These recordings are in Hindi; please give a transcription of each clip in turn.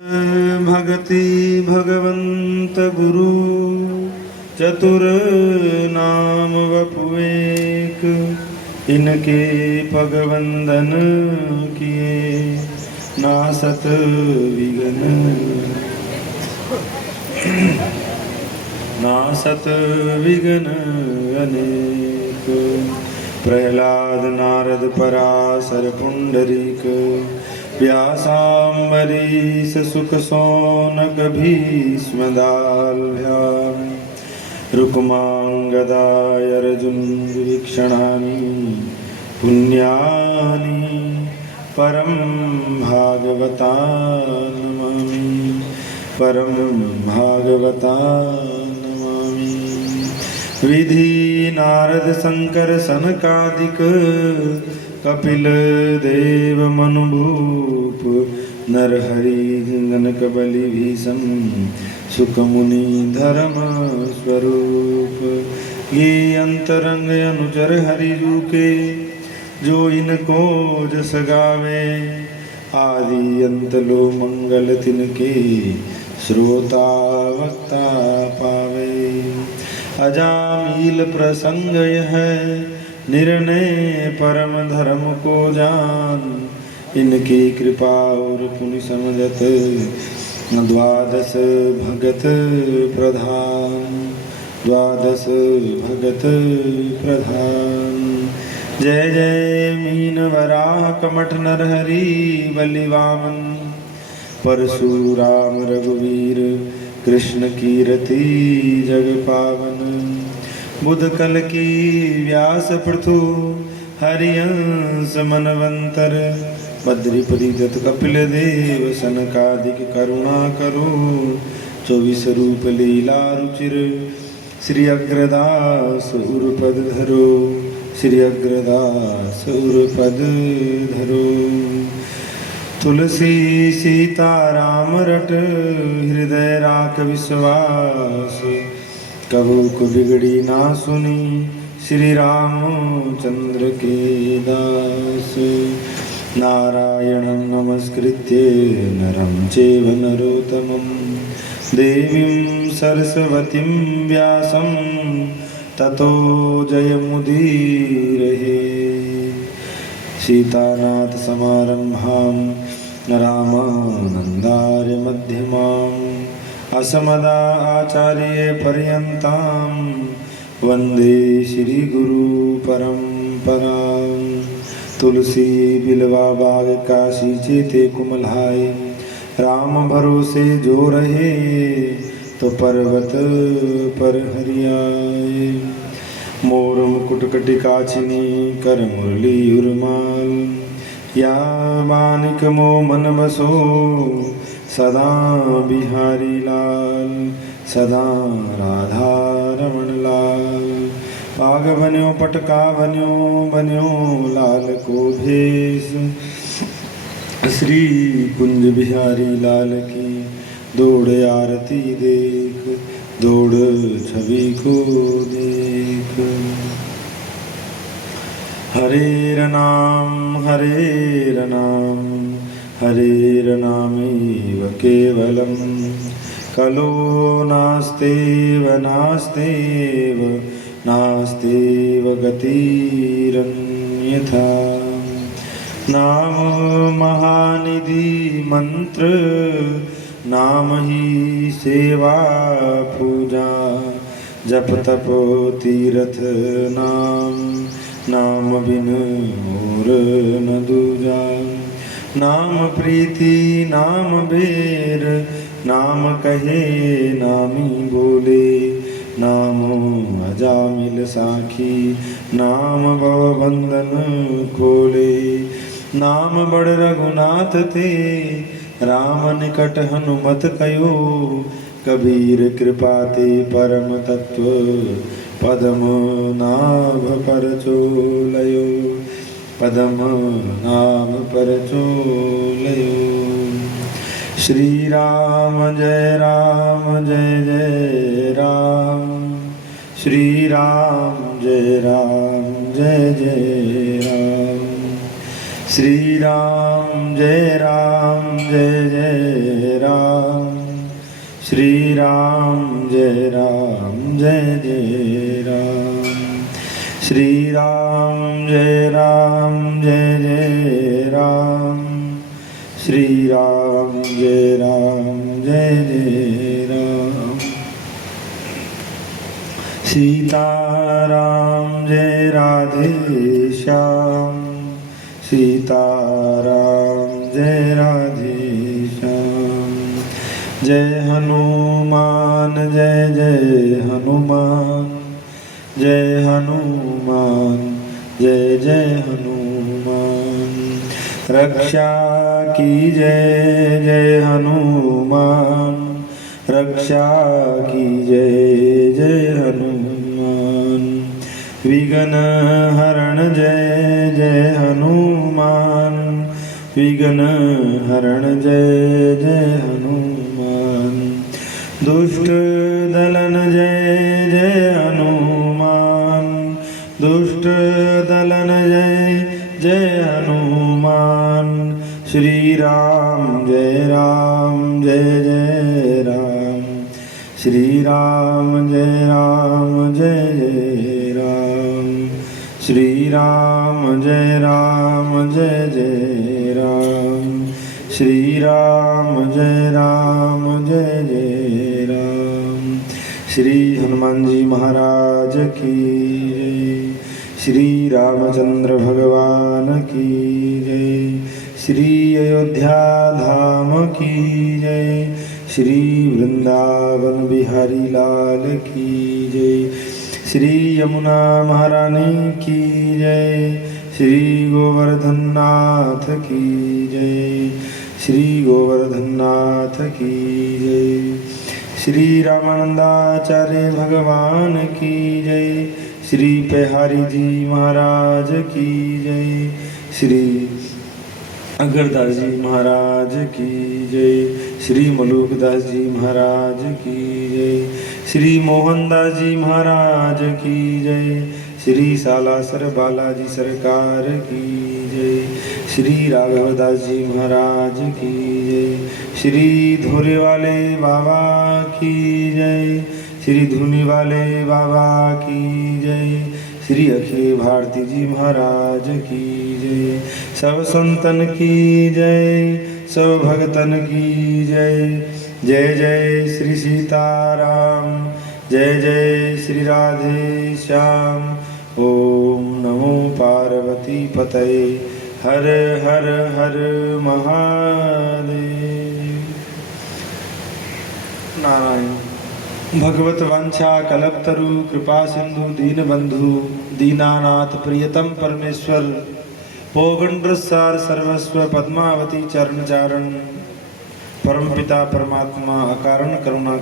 भगति भगवंत गुरु चतुर नाम वपुएक, इनके पग वंदन किए नासत विघ्न नासत विघ्न अनेक। प्रहलाद नारद पराशर पुंडरीक, व्यासाम्बरीश सुख शौनक भीष्मदाल्भ्याम्, रुक्मांगदाय अर्जुन वीक्षणानि पुण्यानि परम भागवता नमामि, परम भागवता नमामि। विधि नारद शंकर सनकादिक, कपिल देव मनुभूप, नरहरि जनक बलि भीषण, सुख मुनि धर्म स्वरूप। ये अंतरंग अनुचर हरि के, जो इनको जस गावे, आदि अंत लो मंगल तिनके, श्रोता वक्ता पावे। अजामिल प्रसंग यह, निर्णय परम धर्म को जान, इनकी कृपा और पुण्य समझत, द्वादश भगत प्रधान, द्वादश भगत प्रधान। जय जय मीन वराह कमठ नरहरि बलिवामन, परशुराम रघुवीर कृष्ण कीरति जग पावन। बुध कल की व्यास पृथु, हरियंस मनवंतर, बद्री परिजत कपिल देव सनकादिक करुणा करो। 24 रूप लीला रुचिर, श्री अग्रदास उरपद धरो, श्री अग्रदास उरपद धरो। तुलसी सीता राम रट, हृदय राख विश्वास, कबू को बिगड़ी ना सुनी, श्री रामचंद्र के दास। नारायण नमस्कृत्य नरं चैव नरोत्तमं, देवीं सरस्वतीं व्यासं, ततो जयमुदीरये। सीतानाथ समारंभां रामानन्दार्य मध्यमाम्, असमदा आचार्य पर्यन्तां, वन्दे श्री गुरु परम्पराम्। तुलसी बिलवा बाग काशी चेते कुमलाय, राम भरोसे जो रहे, तो पर्वत पर हरियाए। मोर मुकुट कटिकाचिनी, कर मुरली उर्माल, या मानिक मो मन बसो, सदा बिहारी लाल, सदा राधा रमण लाल। पाग बन्यो पटका बन्यो, बन्यो लाल को भेष, श्री कुंज बिहारी लाल की दौड़ आरती देख, दौड़ छवि को देख। हरेर नाम हरेर नाम, हरेर नामेव केवलं, कलो नास्तेव नास्तेव नास्तेव गतिरन्यथा। नाम महानिधि मंत्र, नाम ही सेवा पूजा, जप तप तीरथ नाम, नाम बिन और न दूजा। नाम प्रीति नाम बेर, नाम कहे नामी बोले, नाम अजामिल साखी, नाम भव बंधन खोले। नाम बड़ रघुनाथ ते, राम निकट हनुमत कयो, कबीर कृपा ते परम तत्व, पदम नाभ पर चोलयो, पदम नाभ पर चोलयो। श्री राम जय जय राम, श्री राम जय जय राम। श्री राम जय जय राम, श्री राम जय जय राम, श्री राम जय जय राम, श्री राम जय जय राम। सीताराम जय राधे श्याम, सीताराम जय राधे श्याम। जय हनुमान जय हनुमान, जय हनुमान जय हनुमान। रक्षा की जय हनुमान, रक्षा की जय हनुमान। विघ्न हरण जय हनुमान, विघ्न हरण जय हनुमान। दुष्ट दलन जय हनुमान, दुष्ट दलन जय हनुमान। श्री राम जय जय राम, श्री राम जय जय राम, श्री राम जय जय राम, श्री राम जय जय राम। श्री हनुमान जी महाराज की जय, श्री रामचंद्र भगवान की जय, श्री अयोध्या धाम की जय, श्री वृंदावन बिहारी लाल की जय, श्री यमुना महारानी की जय, श्री गोवर्धन नाथ की जय, श्री गोवर्धन नाथ की जय, श्री रामानंदाचार्य भगवान की जय, श्री पेहारी जी महाराज की जय, श्री अगरदास जी महाराज की जय, श्री मलूकदास जी महाराज की जय, श्री मोहनदास जी महाराज की जय, श्री सालासर बालाजी सरकार की जय, श्री राघवदास जी महाराज की जय, श्री धोरे वाले बाबा की जय, श्री धुनी वाले बाबा की जय, श्री अखिल भारती जी महाराज की जय। सब संतन की जय, सब भगतन की जय। जय जय श्री सीताराम, जय जय श्री राधे श्याम। ओम नमो पार्वती पतये, हर हर हर महादेव। नारायण। भगवत वंशा कल्पतरु कृपा सिंधु दीनबंधु दीनानाथ प्रियतम परमेश्वर पोगंड्रसार सर्वस्व पद्मावती चरण चारण परमपिता परमात्मा अकारण करुणा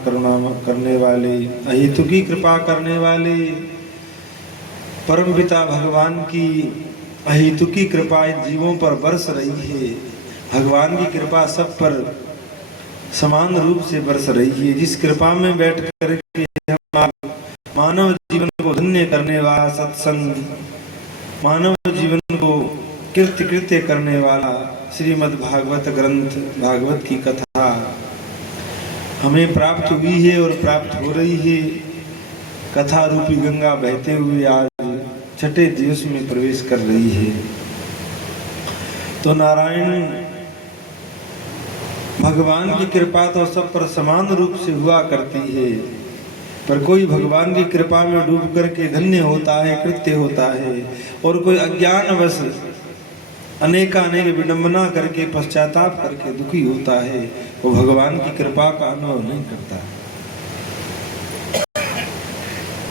करने वाले अहेतु की कृपा करने वाले परमपिता भगवान की अहेतु की कृपा इन जीवों पर बरस रही है। भगवान की कृपा सब पर समान रूप से बरस रही है। जिस कृपा में बैठ करके हम मानव जीवन को धन्य करने वाला सत्संग, मानव जीवन को कृत्य करने वाला श्रीमद् भागवत ग्रंथ, भागवत की कथा हमें प्राप्त हुई है और प्राप्त हो रही है। कथा रूपी गंगा बहते हुए आज छठे दिवस में प्रवेश कर रही है। तो नारायण भगवान की कृपा तो सब पर समान रूप से हुआ करती है, पर कोई भगवान की कृपा में डूब करके धन्य होता है, कृत्य होता है, और कोई अज्ञानवश अनेक विडंबना करके पश्चाताप करके दुखी होता है, वो भगवान की कृपा का अनुभव नहीं करता।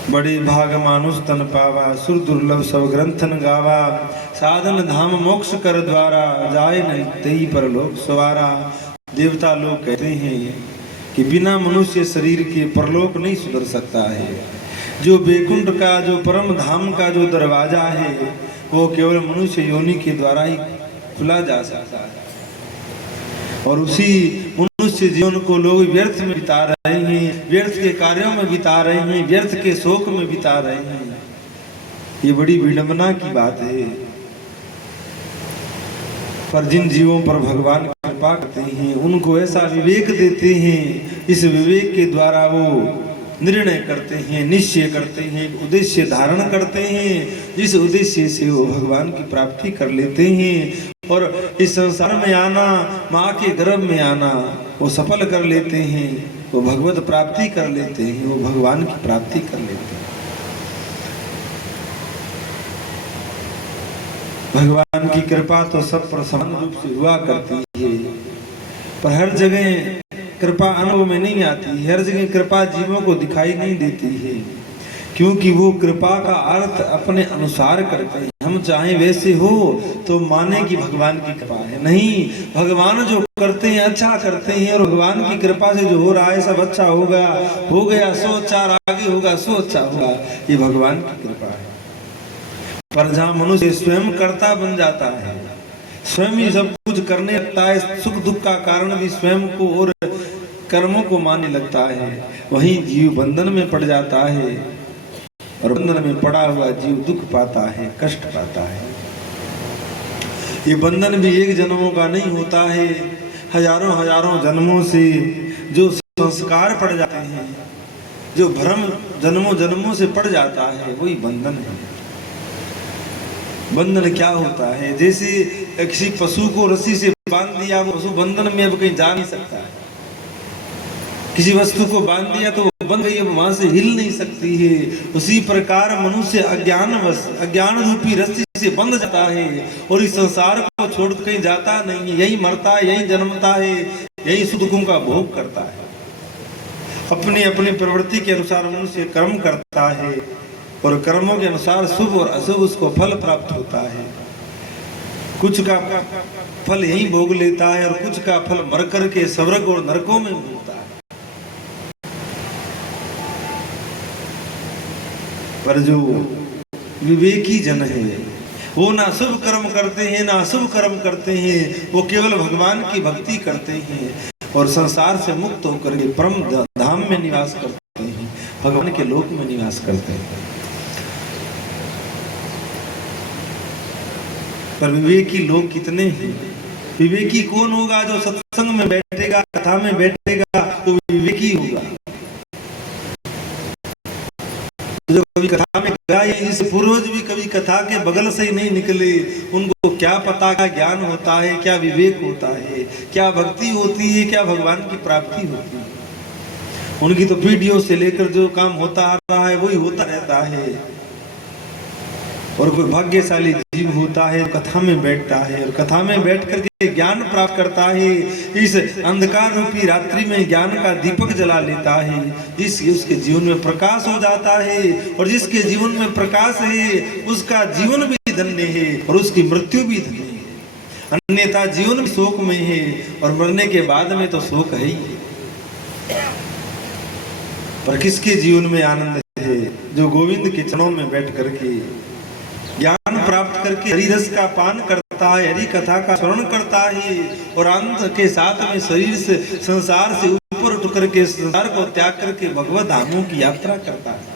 बड़े भाग मानुष तन पावा, सुर दुर्लभ सब ग्रंथन गावा, साधन धाम मोक्ष कर द्वारा, जाए नहीं तई पर लोक सवारा। देवता लोग कहते हैं कि बिना मनुष्य शरीर के परलोक नहीं सुधर सकता है। जो बैकुंठ का, जो परम धाम का जो दरवाजा है, वो केवल मनुष्य योनि के द्वारा ही खुला जा सकता है। और उसी मनुष्य जीवन को लोग व्यर्थ में बिता रहे हैं, व्यर्थ के कार्यों में बिता रहे हैं, व्यर्थ के शोक में बिता रहे हैं। ये बड़ी विडंबना की बात है। पर जिन जीवों पर भगवान कृपा करते हैं उनको ऐसा विवेक देते हैं, इस विवेक के द्वारा वो निर्णय करते हैं, निश्चय करते हैं, उद्देश्य धारण करते हैं, जिस उद्देश्य से वो भगवान की प्राप्ति कर लेते हैं और इस संसार में आना, माँ के गर्भ में आना वो सफल कर लेते हैं, वो भगवत प्राप्ति कर लेते हैं, वो भगवान की प्राप्ति कर लेते हैं। भगवान की कृपा तो सब पर समान रूप से हुआ करती है, पर हर जगह कृपा अनुभव में नहीं आती, हर जगह कृपा जीवों को दिखाई नहीं देती है, क्योंकि वो कृपा का अर्थ अपने अनुसार करते हैं। हम चाहें वैसे हो तो माने कि भगवान की कृपा है, नहीं, भगवान जो करते हैं अच्छा करते हैं और भगवान की कृपा से जो हो रहा है सब अच्छा होगा, हो गया सो अच्छा, आगे होगा सो अच्छा होगा, ये भगवान की कृपा है। पर जहाँ मनुष्य स्वयं कर्ता बन जाता है, स्वयं ही सब कुछ करने लगता है, सुख दुख का कारण भी स्वयं को और कर्मों को मानने लगता है, वहीं जीव बंधन में पड़ जाता है और बंधन में पड़ा हुआ जीव दुख पाता है, कष्ट पाता है। ये बंधन भी एक जन्मों का नहीं होता है, हजारों हजारों जन्मों से जो संस्कार पड़ जाते हैं, जो भ्रम जन्मों जन्मों से पड़ जाता है, वही बंधन है। बंधन क्या होता है? जैसे किसी पशु को रस्सी से बांध दिया, वो पशु बंधन में अब कहीं जा नहीं सकता है। किसी वस्तु को बांध दिया तो वो बंध गई, अब वहां से हिल नहीं सकती है। उसी प्रकार मनुष्य अज्ञान रूपी रस्सी से बंध जाता है और इस संसार को छोड़ कहीं जाता नहीं है, यही मरता है, यही जन्मता है, यही सुख दुखों का भोग करता है। अपने अपने प्रवृत्ति के अनुसार मनुष्य कर्म करता है और कर्मों के अनुसार शुभ और अशुभ उसको फल प्राप्त होता है। कुछ का फल यही भोग लेता है और कुछ का फल मर करके स्वर्ग और नरकों में मिलता है। पर जो विवेकी जन है वो ना शुभ कर्म करते हैं ना अशुभ कर्म करते हैं, वो केवल भगवान की भक्ति करते हैं और संसार से मुक्त होकर के परम धाम में निवास करते हैं, भगवान के लोक में निवास करते हैं। पर विवेकी लोग कितने हैं? विवेकी कौन होगा? जो सत्संग में बैठेगा, कथा में बैठेगा, वो विवेकी होगा। जो कभी कथा में गए, इस पूर्वज भी कभी कथा के बगल से ही नहीं निकले, उनको क्या पता, क्या ज्ञान होता है, क्या विवेक होता है, क्या भक्ति होती है, क्या भगवान की प्राप्ति होती है। उनकी तो पीढ़ियों से लेकर जो काम होता आ रहा है वही होता रहता है। और कोई भाग्यशाली जीव होता है, कथा में बैठता है और कथा में बैठ करके ज्ञान प्राप्त करता है। इस अंधकार रूपी रात्रि में ज्ञान का दीपक जला लेता है, जिससे उसके जीवन में प्रकाश हो जाता है और जिसके जीवन में प्रकाश है उसका जीवन भी धन्य है और उसकी मृत्यु भी धन्य है। अन्यथा जीवन भी शोक में है और मरने के बाद में तो शोक है ही। पर किसके जीवन में आनंद है? जो गोविंद के चरणों में बैठ करके ज्ञान प्राप्त करके हरि रस का पान करता है, हरि कथा का स्मरण करता है और अंत के साथ में शरीर से संसार से ऊपर उठ करके संसार को त्याग करके भगवत धामों की यात्रा करता है।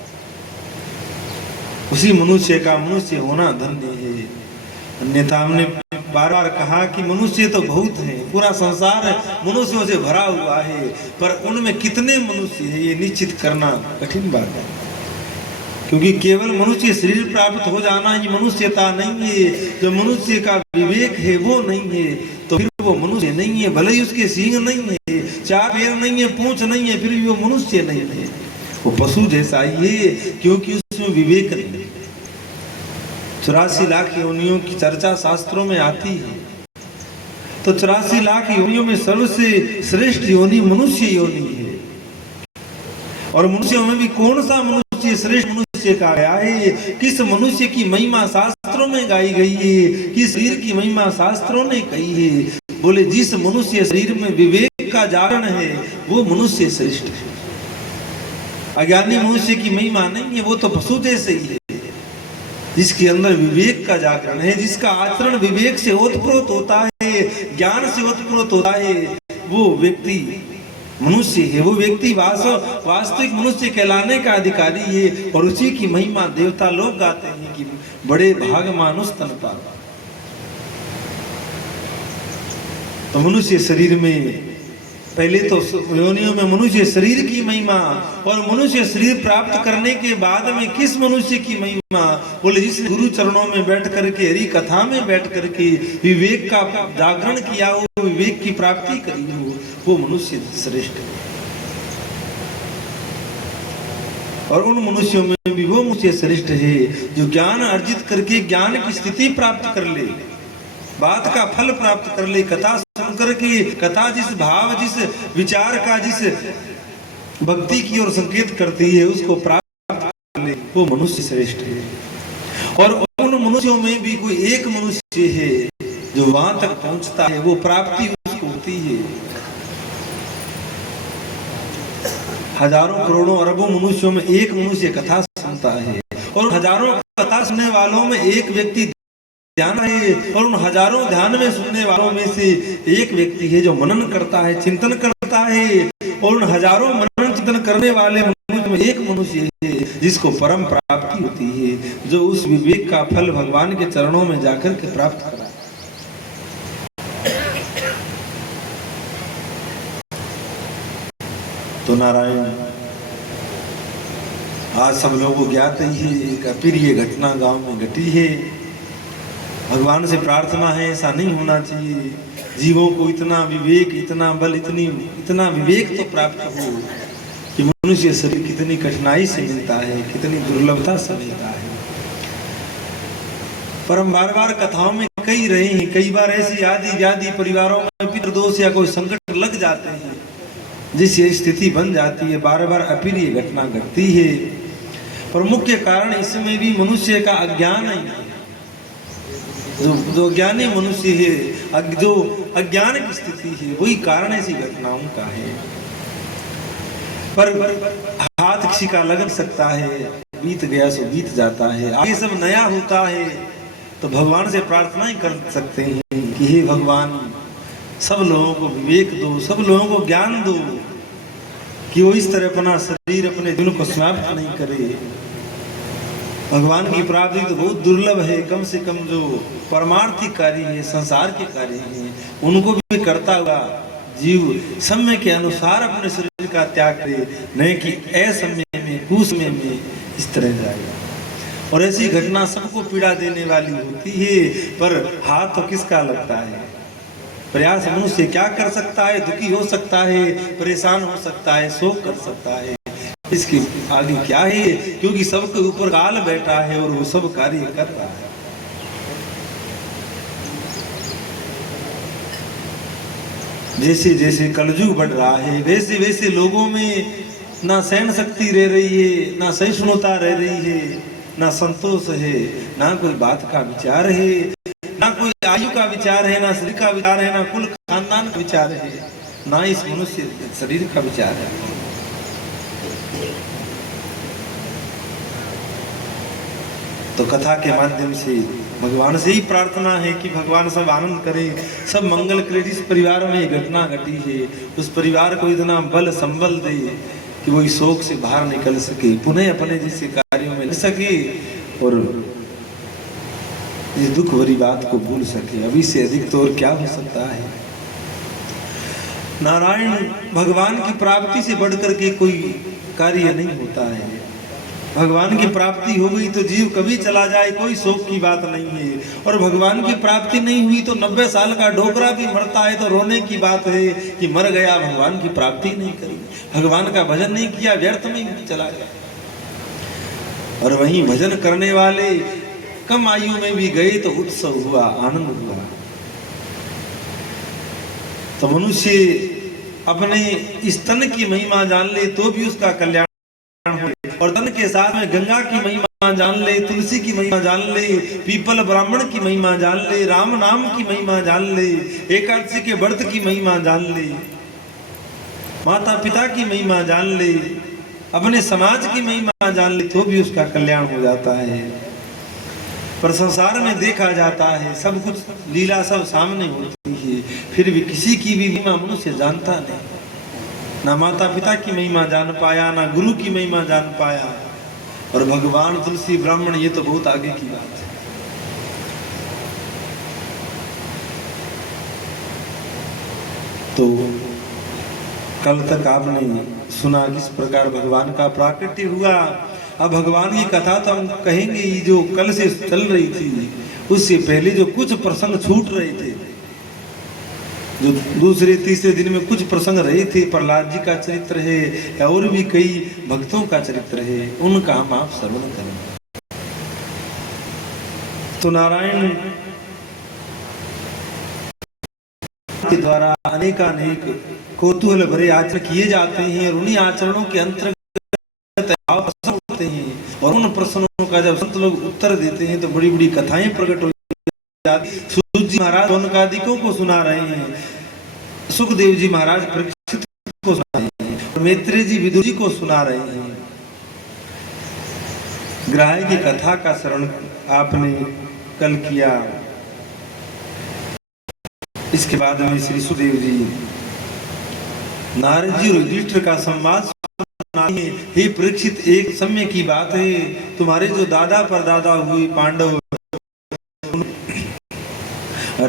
उसी मनुष्य का मनुष्य होना धन्य है। अन्यथा हमने बार बार कहा कि मनुष्य तो बहुत है, पूरा संसार मनुष्यों से भरा हुआ है, पर उनमें कितने मनुष्य है ये निश्चित करना कठिन बात है। क्योंकि केवल मनुष्य शरीर प्राप्त हो जाना ये मनुष्यता नहीं है। जो मनुष्य का विवेक है वो नहीं है तो फिर वो मनुष्य नहीं है। भले ही उसके सींग नहीं है, चार पैर नहीं है, पूंछ नहीं है, फिर भी वो मनुष्य नहीं है, वो पशु जैसा ही है, क्योंकि उसमें विवेक नहीं है। 84 लाख योनियों की चर्चा शास्त्रों में आती है, तो 84 लाख योनियों में सबसे श्रेष्ठ योनि मनुष्य योनि है। और मनुष्यों में भी कौन सा मनुष्य श्रेष्ठ मनुष्य कहा गया है? किस मनुष्य की महिमा शास्त्रों में गाई गई है, किस शरीर की महिमा शास्त्रों ने कही है? बोले जिस मनुष्य शरीर में विवेक का जागरण है वो मनुष्य श्रेष्ठ है। अज्ञानी मनुष्य की महिमा नहीं है, वो तो पशु जैसे ही है। जिसके अंदर विवेक का जागरण है, जिसका आचरण विवेक से ओतप्रोत होता है, ज्ञान से ओतप्रोत होता है, वो व्यक्ति मनुष्य है। वो व्यक्ति वास्तविक मनुष्य कहलाने का अधिकारी है और उसी की महिमा देवता लोग गाते हैं कि बड़े भाग मानुष तन पावा। तो मनुष्य शरीर में पहले तो योनियों में मनुष्य शरीर की महिमा, और मनुष्य शरीर प्राप्त करने के बाद में किस मनुष्य की महिमा, बोले जिसने गुरु चरणों में बैठ करके हरि कथा में बैठ करके विवेक का जागरण किया हो, विवेक की प्राप्ति करी हो, वो मनुष्य श्रेष्ठ है। और उन मनुष्यों में भी वो मनुष्य श्रेष्ठ है जो ज्ञान अर्जित करके ज्ञान की स्थिति प्राप्त कर ले, बात का फल प्राप्त कर ले, कथा सुन करके, कथा जिस भाव जिस विचार का जिस भक्ति की ओर संकेत करती है उसको प्राप्त कर ले, वो मनुष्य श्रेष्ठ है। और उन मनुष्यों में भी कोई एक मनुष्य है जो वहां तक पहुंचता है, वो प्राप्ति उसको होती है। हजारों करोड़ों अरबों मनुष्यों में एक मनुष्य कथा सुनता है, और हजारों कथा सुनने वालों में एक व्यक्ति ध्यान है, और उन हजारों ध्यान में सुनने वालों में से एक व्यक्ति है जो मनन करता है, चिंतन करता है, और उन हजारों मनन चिंतन करने वाले मनुष्य में एक मनुष्य है जिसको परम प्राप्ति होती है, जो उस विवेक का फल भगवान के चरणों में जाकर के प्राप्त करा। तो नारायण, आज सब लोगों को ज्ञात ही है, एक अप्रिय घटना गांव में घटी है। भगवान से प्रार्थना है ऐसा नहीं होना चाहिए, जीवों को इतना विवेक, इतना बल, इतना विवेक तो प्राप्त हो कि मनुष्य शरीर कितनी कठिनाई से मिलता है, कितनी दुर्लभता से मिलता है। पर हम बार बार कथाओं में कई रहे हैं, कई बार ऐसी आदि व्याधि परिवारों में पितृदोष या कोई संकट लग जाते हैं, जिससे स्थिति बन जाती है, बार बार अप्रिय घटना घटती है। पर मुख्य कारण इसमें भी मनुष्य का अज्ञान है। जो अज्ञानी मनुष्य है, जो अज्ञान की स्थिति है, वही कारण ऐसी घटनाओं का है। पर हाथ किसी का लग सकता है, बीत गया सो बीत जाता है, आगे सब नया होता है। तो भगवान से प्रार्थना ही कर सकते हैं कि हे भगवान, सब लोगों को विवेक दो, सब लोगों को ज्ञान दो कि वो इस तरह अपना शरीर, अपने दिल को समाप्त नहीं करे। भगवान की प्राप्ति तो बहुत दुर्लभ है, कम से कम जो परमार्थिक कार्य है, संसार के कार्य हैं, उनको भी करता हुआ जीव समय के अनुसार अपने शरीर का त्याग करे, नहीं कि असमय में, कुसमय में इस तरह जाएगा। और ऐसी घटना सबको पीड़ा देने वाली होती है, पर हाथ तो किसका लगता है। प्रयास मनुष्य क्या कर सकता है, दुखी हो सकता है, परेशान हो सकता है, शोक कर सकता है, इसके आगे क्या है, क्योंकि सबके ऊपर काल बैठा है और वो सब कार्य कर रहा है। जैसे जैसे कलयुग बढ़ रहा है, वैसे वैसे लोगों में ना सहन शक्ति रह रही है, ना सहिष्णुता रह रही है, ना संतोष है, ना कोई बात का विचार है, ना कोई आयु का विचार है, ना शरीर का विचार है, ना कुल खानदान का विचार है, ना इस मनुष्य शरीर का विचार है। तो कथा के माध्यम से भगवान से ही प्रार्थना है कि भगवान सब आनंद करे, सब मंगल करे। जिस परिवार में ये घटना घटी है, उस परिवार को इतना बल संबल दे कि वो इस शोक से बाहर निकल सके, पुनः अपने जैसे कार्यों में लग सके और इस दुख भरी बात को भूल सके। अभी से अधिक तो और क्या हो सकता है। नारायण भगवान की प्राप्ति से बढ़कर के कोई कार्य नहीं होता है। भगवान की प्राप्ति हो गई तो जीव कभी चला जाए, कोई शोक की बात नहीं है। और भगवान की प्राप्ति नहीं हुई तो 90 साल का डोकरा भी मरता है तो रोने की बात है कि मर गया, भगवान की प्राप्ति नहीं करी, भगवान का भजन नहीं किया, व्यर्थ में चला गया। और वहीं भजन करने वाले कम आयु में भी गए तो उत्सव हुआ, आनंद हुआ। तो मनुष्य अपने स्तन की महिमा जान ले तो भी उसका कल्याण हो, और तन के साथ में गंगा की महिमा जान ले, तुलसी की महिमा जान ले, पीपल ब्राह्मण की महिमा जान ले, राम नाम की महिमा जान ले, एकादशी के व्रत की महिमा जान ले, माता पिता की महिमा जान ले, अपने समाज की महिमा जान ले तो भी उसका कल्याण हो जाता है। पर संसार में देखा जाता है सब कुछ लीला सब सामने होती है, फिर भी किसी की भी महिमा मनुष्य जानता नहीं। ना माता पिता की महिमा जान पाया, ना गुरु की महिमा जान पाया, और भगवान तुलसी ब्राह्मण ये तो बहुत आगे की बात है। तो कल तक आपने सुना किस प्रकार भगवान का प्राकट्य हुआ। अब भगवान की कथा तो हम कहेंगे, ये जो कल से चल रही थी उससे पहले जो कुछ प्रसंग छूट रहे थे, जो दूसरे तीसरे दिन में कुछ प्रसंग रहे थे, प्रहलाद जी का चरित्र है या और भी कई भक्तों का चरित्र है, उनका हम आप श्रवण करें। तो नारायण के द्वारा अनेकानेक कौतूहल भरे आचरण किए जाते हैं और उन्हीं आचरणों के अंतर्गत प्रश्न होते हैं और उन प्रश्नों का जब संत लोग उत्तर देते हैं तो बड़ी बड़ी कथाएं प्रकट हो जाती। सूत जी महाराज शौनकादिकों को सुना रहे हैं, सुखदेव जी महाराज परीक्षित को सुना रहे हैं और मैत्रेय जी विदुर जी को सुना रहे हैं। ग्राह्य की कथा का श्रवण आपने कल किया। इसके बाद में श्री सुखदेव जी नारद जी और युधिष्ठिर का संवाद सुनाते हैं। हे परीक्षित, एक समय की बात है, तुम्हारे जो दादा परदादा हुए पांडव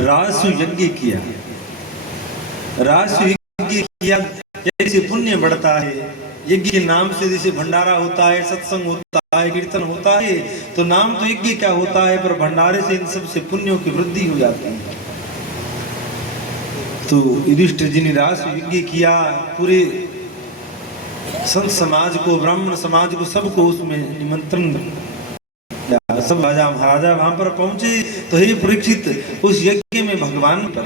राजसु यज्ञ किया, राजसु यज्ञ किया, जैसे पुण्य बढ़ता है, यज्ञ के नाम से जैसे भंडारा होता है, सत्संग होता है, कीर्तन होता है, तो नाम तो यज्ञ क्या होता है, पर भंडारे से इन सबसे पुण्यों की वृद्धि हो जाती है। तो युधिष्ठिर जी ने राजसु यज्ञ किया, पूरे संत समाज को, ब्राह्मण समाज को, सबको उसमें निमंत्रण, सब राजा महाराजा वहां पर पहुंचे। तो हे परीक्षित, उस यज्ञ में भगवान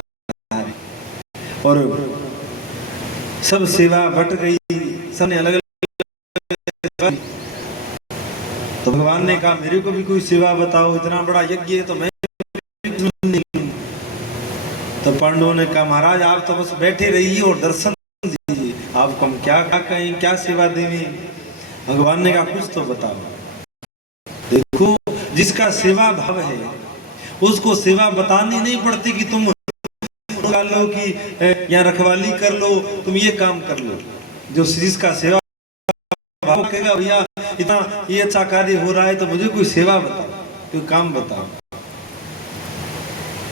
और सब सेवा बट गई, सबने अलग अलग। तो भगवान ने कहा मेरे को भी कोई सेवा बताओ, इतना बड़ा यज्ञ है तो मैं नहीं। तो पांडवों ने कहा महाराज आप तो बस बैठे रहिए और दर्शन दीजिए, आपको हम क्या कहें, क्या सेवा दें। भगवान ने कहा कुछ तो बताओ। देखो, जिसका सेवा भाव है उसको सेवा बतानी नहीं पड़ती कि तुम लो कि या रखवाली कर लो, तुम ये काम कर लो। जो जिसका सेवा भाव कहेगा भैया इतना ये अच्छा कार्य हो रहा है तो मुझे कोई सेवा बताओ, कोई काम बताओ।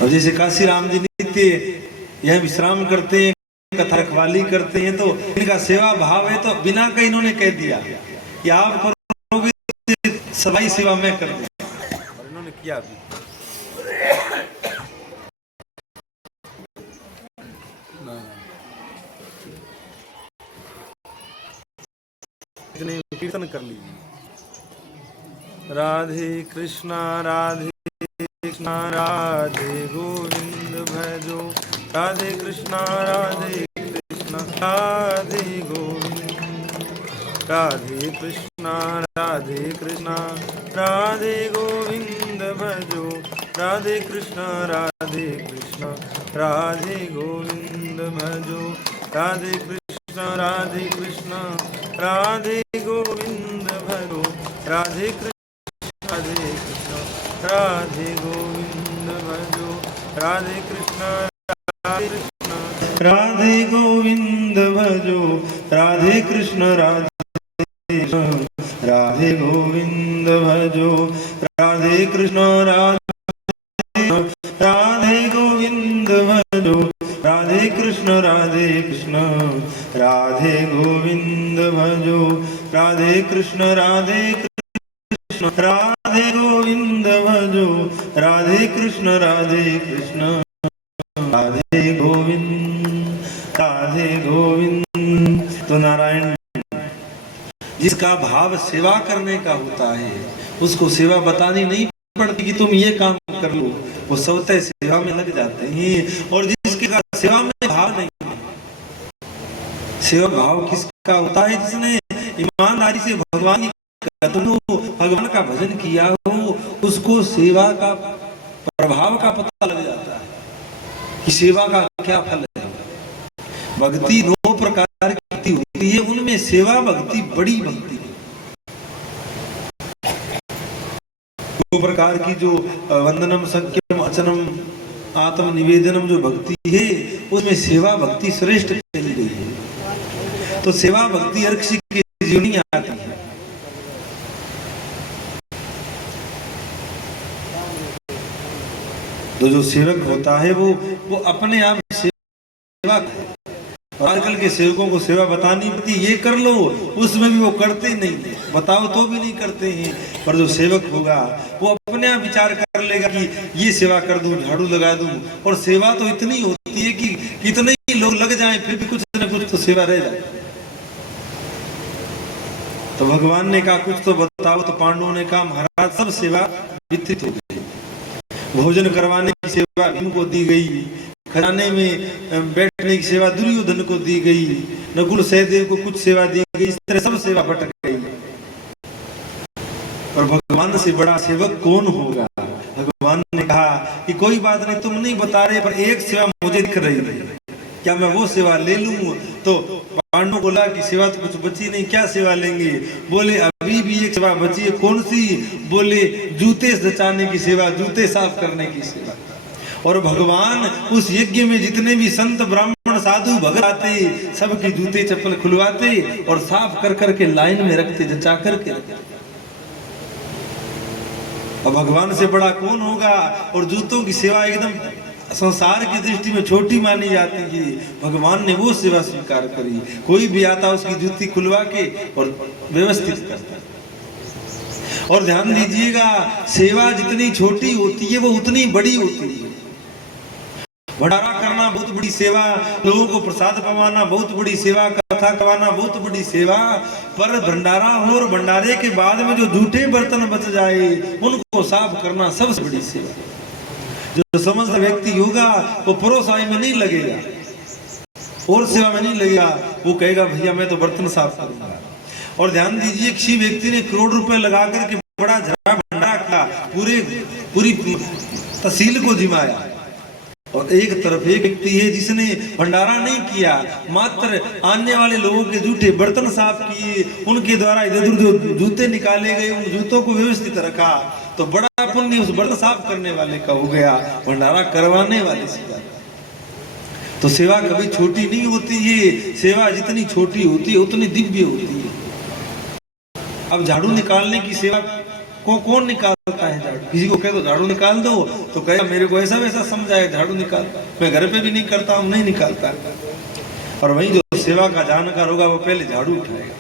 और जैसे काशी राम जी नित्य यह विश्राम करते हैं, कथा रखवाली करते हैं, तो इनका सेवा भाव है, तो बिना कहीं इन्होंने कह दिया कि आप करोगे सवाई सेवा मैं कर दूंगा, और इन्होंने किया भी। इतने कीर्तन कर लीजिए। राधे कृष्णा राधे कृष्णा राधे गोविंद भजो, राधे कृष्णा राधे कृष्णा राधे गोविंद, राधे कृष्णा राधे कृष्णा राधे गोविंद भजो, राधे कृष्णा राधे कृष्णा राधे गोविंद भजो, राधे कृष्णा राधे कृष्णा राधे गोविंद भजो, राधे कृष्णा राधे गोविंद भजो, राधे कृष्णा राधे गोविंद भजो, राधे कृष्ण राधे गोविंद भजो, राधे कृष्ण राधे गोविंद भजो, राधे कृष्ण राधे गोविंद भजो, राधे कृष्ण राधे गोविंद भजो, राधे कृष्ण राधे गोविंद। तो नारायण जिसका भाव सेवा करने का होता है उसको सेवा बतानी नहीं पड़ती कि तुम ये काम कर लो, वो स्वतः सेवा में लग जाते हैं। और जिसके का सेवा में भाव नहीं है, सेवा भाव किसका होता है? जिसने ईमानदारी से भगवान का भजन किया हो, उसको सेवा का प्रभाव का पता लग जाता है कि सेवा का क्या फल है। भक्ति दो प्रकार की होती है, उनमें सेवा भक्ति बड़ी भक्ति है। दो प्रकार की, जो वंदनम संख्यम अचनम आत्म निवेदनम जो भक्ति है, उसमें सेवा भक्ति श्रेष्ठ चली गई है। तो सेवा भक्ति हर किसी के जीवन में आती है। तो जो सेवक होता है वो अपने आप सेवा और आजकल के सेवकों को सेवा बतानी पड़ती, ये कर लो, उसमें भी वो करते नहीं, बताओ तो भी नहीं करते हैं। पर जो सेवक होगा वो अपने आप विचार कर लेगा कि ये सेवा कर दूं, झाड़ू लगा दूं। और सेवा तो इतनी होती है कि इतने ही लोग लग जाएं फिर भी कुछ न कुछ तो सेवा रह जाए। तो भगवान ने कहा कुछ तो बताओ। तो पांडवों ने कहा महाराज सब सेवा वितरित हो गई। भोजन करवाने की सेवा भीम को दी गई, खजाने में बैठने की सेवा दुर्योधन को दी गई, नकुल सहदेव को कुछ सेवा दी गई, इस तरह सब सेवा बट गई। और भगवान से बड़ा सेवक कौन होगा? भगवान ने कहा कि कोई बात नहीं, तुम नहीं बता रहे, पर एक सेवा मुझे दिख रही है, क्या मैं वो सेवा ले लूं? तो पांडव बोला कि सेवा तो कुछ बची नहीं, क्या सेवा लेंगे? बोले अभी भी एक सेवा बची है। कौन सी? बोले जूते सजाने की सेवा, जूते साफ करने की सेवा। और भगवान उस यज्ञ में जितने भी संत ब्राह्मण साधु भगत आते, सबके जूते चप्पल खुलवाते और साफ कर करके लाइन में रखते, जचा करके रखते। अब भगवान से बड़ा कौन होगा? और जूतों की सेवा एकदम संसार की दृष्टि में छोटी मानी जाती है, भगवान ने वो सेवा स्वीकार करी। कोई भी आता उसकी जूती खुलवा के और व्यवस्थित करता। और ध्यान दीजिएगा, सेवा जितनी छोटी होती है वो उतनी बड़ी होती है। भंडारा करना बहुत बड़ी सेवा, लोगों को प्रसाद पवाना बहुत बड़ी सेवा, कथा करवाना बहुत बड़ी सेवा। पर भंडारा हो और भंडारे के बाद में जो जूठे बर्तन बच जाए उनको साफ करना सबसे बड़ी सेवा। जो समझदार व्यक्ति होगा वो परोसाई में नहीं लगेगा और सेवा में नहीं लगेगा, वो कहेगा भैया मैं तो बर्तन साफ करूंगा। और ध्यान दीजिए, किसी व्यक्ति ने करोड़ रुपए लगा करके बड़ा झगड़ा भंडारा किया, पूरी तहसील को जिमाया। और एक तरफ एक व्यक्ति है जिसने भंडारा नहीं किया, मात्र आने वाले लोगों के जूठे बर्तन साफ किए, उनके द्वारा इधर उधर जो जूते निकाले गए उन जूतों को व्यवस्थित रखा, तो बड़ा पुण्य उस बर्तन साफ करने वाले का हो गया, भंडारा करवाने वाले से। तो सेवा कभी छोटी नहीं होती है, सेवा जितनी छोटी होती है उतनी दिव्य होती है। अब झाड़ू निकालने की सेवा को कौन निकालता है? झाड़ू किसी को कह दो झाड़ू निकाल दो तो कहेगा मेरे को ऐसा वैसा समझाएगा, झाड़ू निकाल। मैं घर पे भी नहीं करता हूँ, नहीं निकालता। और वहीं जो सेवा का जानकार होगा वो पहले झाड़ू उठाएगा।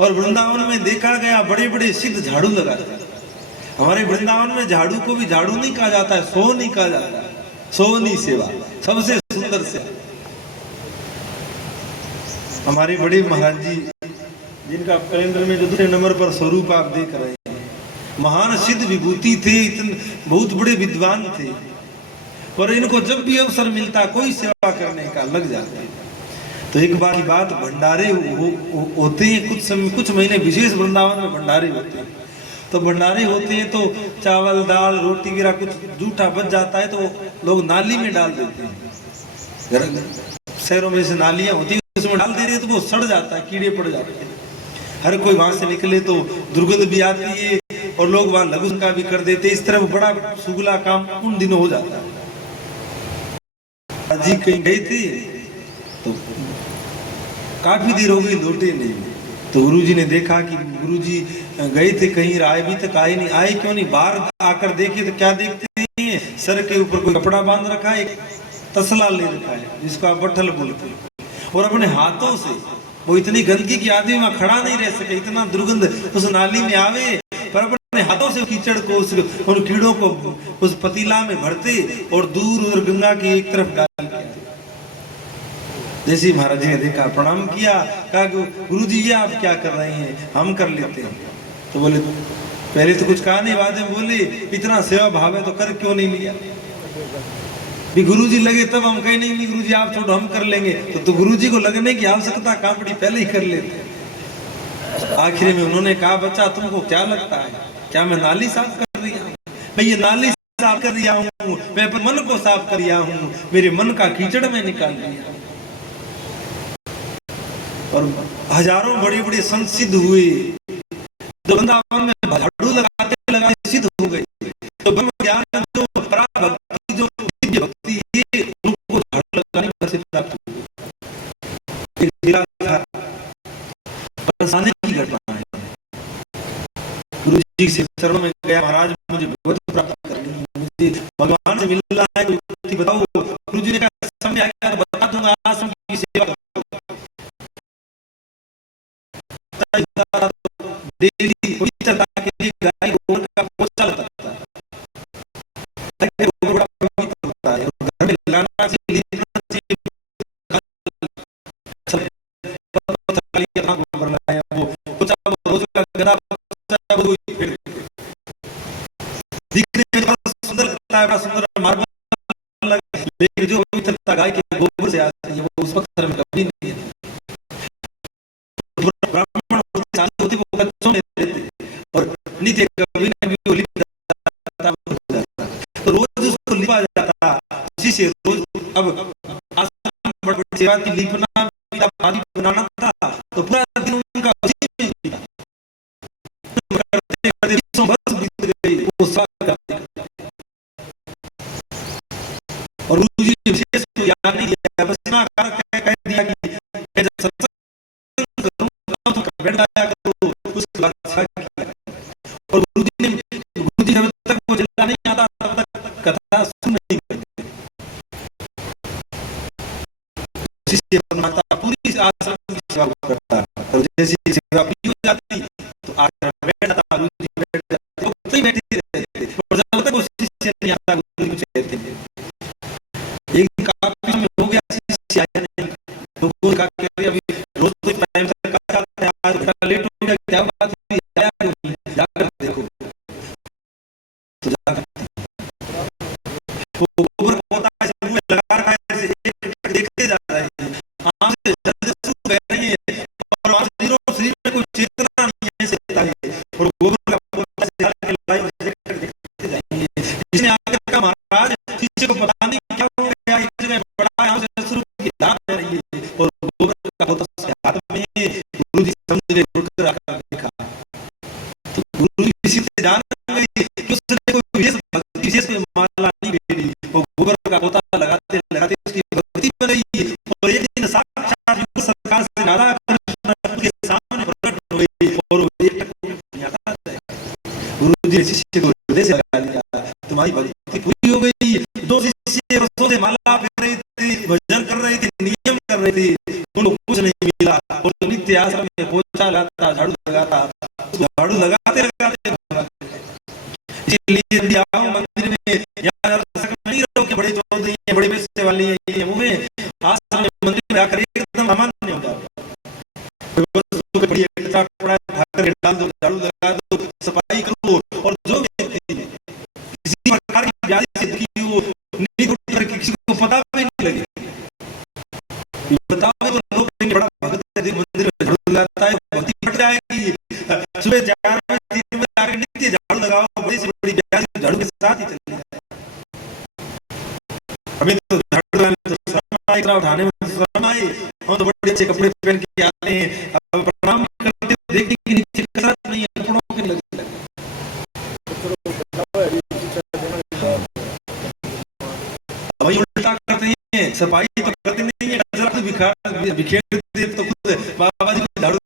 और वृंदावन में देखा गया बड़े बड़े सिद्ध झाड़ू लगाते हैं। हमारे वृंदावन में झाड़ू को भी झाड़ू नहीं कहा जाता है, सो नहीं कहा जाता है, सोनी सेवा सबसे सुंदर सेवा। हमारे बड़े महाराज जी जिनका कैलेंडर में जो दूसरे नंबर पर स्वरूप आप देख रहे हैं, महान सिद्ध विभूति थे, इतने बहुत बड़े विद्वान थे, पर इनको जब भी अवसर मिलता कोई सेवा करने का लग जाते। तो एक बार की बात, भंडारे होते हैं कुछ समय, कुछ महीने विशेष वृंदावन में भंडारे होते हैं। तो भंडारे होते हैं तो चावल दाल रोटी वगैरह कुछ जूठा बच जाता है तो लोग नाली में डाल देते हैं। शहरों में से नालियां होती है, उसमें डाल दे रहे तो वो सड़ जाता है, कीड़े पड़ जाते हैं। हर कोई वहां से निकले तो दुर्गंध भी आती है और लोग वहां लघु का भी कर देते। इस तरह बड़ा सुगला काम उन दिनों हो जाता है। जी कहीं गए थे तो काफी देर हो गई, लौटे नहीं। तो गुरुजी ने देखा कि गुरुजी गए थे कहीं, राय भी तक आए नहीं। आए क्यों नहीं? बाहर आकर देखे तो क्या देखते हैं, सर के ऊपर कोई कपड़ा बांध रखा है, एक तसला ले रखा है जिसको आप बट्ठल बोलते हैं, और अपने हाथों से, वो इतनी गंदगी की आदमी वहां खड़ा नहीं रह सके, इतना दुर्गंध उस नाली में आवे, पर अपने हाथों से कीचड़ को उन कीड़ों को उस पतीला में भरते और दूर उधर गंगा की एक तरफ डाल के। जैसे महाराज जी ने देखा, प्रणाम किया, कहा गुरुजी ये आप क्या कर रहे हैं, हम कर लेते हैं। तो बोले पहले तो कुछ कहा नहीं, बाद में बोले इतना सेवा भाव है तो कर क्यों नहीं लिया? भी गुरुजी लगे तब हम कहे नहीं गुरुजी आप छोड़ो हम कर लेंगे। तो गुरुजी को लगने की आवश्यकता कांपड़ी पहले ही कर लेते। आखिर में उन्होंने कहा बच्चा तुमको क्या लगता है, क्या मैं नाली साफ कर रही हूँ? मैं ये नाली साफ कर रहा हूँ, मैं अपने मन को साफ कर रहा हूँ, मेरे मन का कीचड़ में निकाल दिया। और हजारों बड़े बड़े संत सिद्ध हुए, तो वृंदावन में झाड़ू लगाते लगाते सिद्ध हो गए। तो ब्रह्म ज्ञान जो पराभक्ति जो दिव्य भक्ति है उनको झाड़ू लगाने से प्राप्त हुई। परेशानी की घटना है। गुरु जी से चरणों में गया, महाराज मुझे भगवत प्राप्त करनी है, मुझे भगवान से मिलना है, बताओ। गुरु जी ने कहा समय आएगा तो बता दूंगा, आश्रम की सेवा करो। होता तो डेली पूरी तरह के लिए गाय गोबर का पोछा लगता था। गाय गोबर बड़ा पवित्र होता है और घर में लगाना चाहिए, लेना चाहिए। सब अपना गोबर लगाया, वो पोछा रोज का गदा पोछा वो फिर दिखने में बड़ा सुंदर लगता है, बड़ा सुंदर मार्बल, लेकिन जो पवित्रता गाय के गोबर से आती है वो उस पत्थर में कभी नहीं है। ब्राह्मण होते वो बच्चों में रहते और नित्य कभी न कभी वो लिपा जाता, तो रोज उसको लिपा जाता, उसी से रोज अब आश्रम बड़ी सेवा की लिपना पानी बनाना था, तो पूरा दिन उनका उसी में बीता। करते करते बीसों वर्ष बीत गए वो सेवा करते और गुरु जी विशेष तो याद नहीं दिया, बस इतना कह दिया कि मैं जब सत्संग करूंगा तो बैठ जाया करो, उस बात किया। और गुरु जी जब तक वो जिला नहीं आता तब तक कथा सुन नहीं करते। शिष्य माता पूरी आश्रम की सेवा करता और जैसे सेवा पूरी हो जाती तो आकर बैठ जाता, गुरु जी बैठ जाते, वो खुद ही बैठे रहते और जब तक वो शिष्य नहीं आता गुरु जी कुछ कहते हैं। एक दिन काफी में हो गया, शिष्य आया नहीं, तो वो कहा कि अभी रोज तो टाइम से कथा करते हैं, आज थोड़ा लेट हो गया, क्या बात हुई, आया नहीं, जाकर देखो। तो जाकर वो गोबर होता है ऐसे मुंह में लगा रखा है, ऐसे एक देखते जा रहे हैं, आंख से जल्दी सूख गए नहीं है और शरीर में कोई चेतना नहीं है, ऐसे होता है और गोबर का पोता से डाल के लाई देखते जाएंगे। इसने आकर कहा महाराज शिष्य को पता नहीं क्या हो गया, एक जगह बड़ा यहाँ से शुरू की दात है रही है और गोबर का पोता उसके हाथ में, गुरु जी समझ गए, मुड़कर आकर देखा तो गुरु जी इसी से जान गए कि उसने कोई विशेष भक्ति विशेष में माला नहीं भेजी, वो गोबर का पोता लगाते लगाते उसकी भक्ति बन गई और एक दिन साक्षात युग सरकार से राधा कृष्ण के सामने प्रकट हुई और वो एक गुरु जी ने शिष्य को हृदय से लगा लिया, तुम्हारी भक्ति पूरी हो गई। दो शिष्य वर्षों से माला फेर रहे थे, भजन कर रहे थे, नियम कर रहे थे, उनको कुछ नहीं मिला और नित्य आश्रम में पोछा लगाता, झाड़ू लगाता, झाड़ू लगाते लगाते इसलिए यदि आओ मंदिर में यहाँ नहीं रहो कि बड़े चौधरी हैं, बड़े पैसे वाले हैं, ये वो में आश्रम में मंदिर में आकर एकदम सामान्य हो जाओ, बड़ी एक्स्ट्रा कपड़ा उठाकर डाल दो, झाड़ू लगा दो, सफाई करो और जो व्यक्ति किसी प्रकार की व्याधि से दुखी हो, नींद उठ कर किसी को पता भी नहीं लगे, बताओगे तो लोग कहेंगे बड़ा भक्त है, मंदिर में झाड़ू लगाता है, भक्ति बढ़ जाएगी। सुबह 4 बजे 3 बजे आकर नित्य झाड़ू लगाओ, बड़ी से बड़ी व्याधि झाड़ू के साथ ही चलती है। हमें तो झाड़ू लगाने में शर्म आई, उठाने में शर्म आई, हम तो बड़े अच्छे कपड़े पहन के आते हैं, अब प्रणाम करते देखते कि नीचे कसरत नहीं है, कपड़ों के लगे वही उल्टा करते हैं, सफाई तो करते नहीं है, बिखेर देते तो खुद बाबा जी को झाड़ू